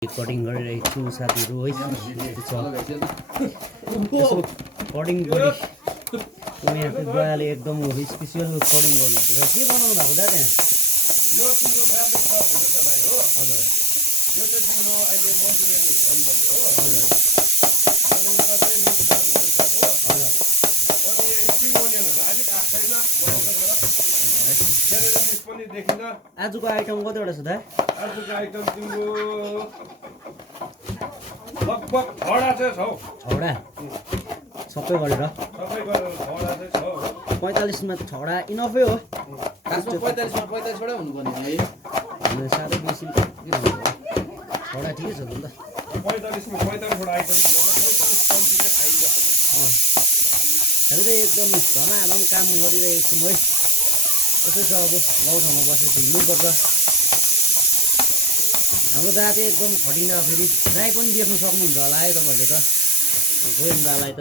cutting गरिरहेको छु साथीहरू है कटिङ पनि यहाँको बुवाले एकदम स्पेसियल कटिङ गर्नुहुन्छ र के बनाउनु भएको दा त्यहाँ यो तिम्रो फ्याब्रिक सप हुँदैछ भाइ हो हजुर यो चाहिँ तिम्रो अहिले मन्चुरियन रम्बल हो हजुर अनि उता चाहिँ मिक्सडाल हुँदैछ हो हजुर अनि यो स्प्रिङ अनियनहरू अलिक आएको छैन बनाउँदै गर सेरेल डिस पनि देखिन आजको आइटम कतिवटा छ दा आजको आइटम तिम्रो लगभग 6वटा चाहिँ छ हौ छवटा सबै गरेर सबै गरेर 6वटा चाहिँ छ हो 45 मा छवटा इनफै हो खासमा 45 मा 45 वटा हुनुपर्ने है साह्रै बेसी के भन्नु छवटा ठिकै छ त 45 मा 45वटा आइटम कम्प्लिट आइन्छ हामी त एकदम धमाधम काम गरिरहेको छौँ है यसो छ अब गाउँठाउँमा बसेपछि हिँड्नुपर्छ हाम्रो दा चाहिँ एकदम खटिँदा फेरि दाइ पनि देख्नु सक्नुहुन्छ होला है तपाईँहरूले त गोयम दालाई त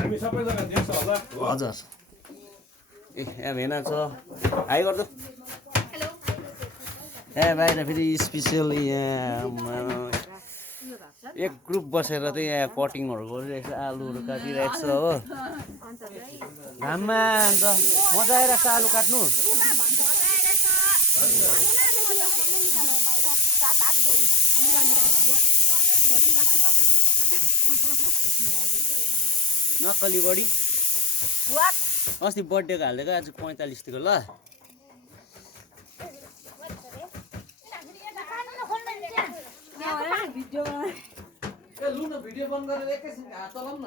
हामी सबैजना देख्छ होला हजुर ए यहाँ भेना छ हाई गर्दा यहाँ बाहिर फेरि स्पेसियल यहाँ एक ग्रुप बसेर चाहिँ यहाँ कटिङहरू गरिरहेको छ आलुहरू काटिरहेको छ हो घाममा अन्त मजा आइरहेको छ आलु काट्नु नक्कली बडी अस्ति बर्थडेको हालिदिएको आज 45 थियो ल ए लु न भिडियो बन्द गरेर एकैछिन हात चलाउँ न